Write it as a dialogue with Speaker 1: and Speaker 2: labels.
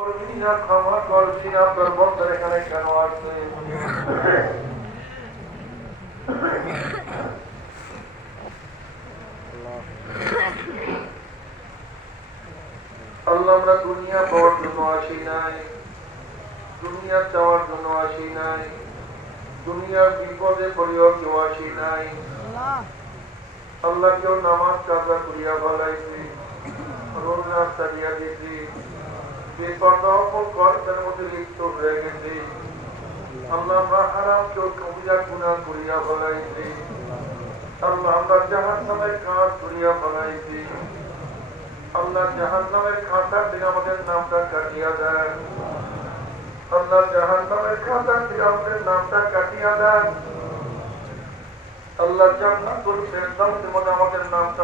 Speaker 1: করবি না ক্ষমা করছি না তোর বন্ধুর এখানে কেন আসবে আল্লাহ আমরা দুনিয়া পাওয়ার জন্য আসি নাই দুনিয়া চাওয়ার জন্য আসি নাই দুনিয়ার বিপদে পড়িও কেউ আসি নাই আল্লাহ কেউ নামাজ কাজা করিয়া ভালাইছি রোজ রাস্তা দিয়া আল্লাহ আমরা জাহান নামের কাজ করিয়া জাহান আমাদের নামটা কাটিয়া দেন। আল্লাহ জাহান নামের আমাদের নামটা কাটিয়া দেন। আল্লাহ ফেরদাউসের আমাদের নামটা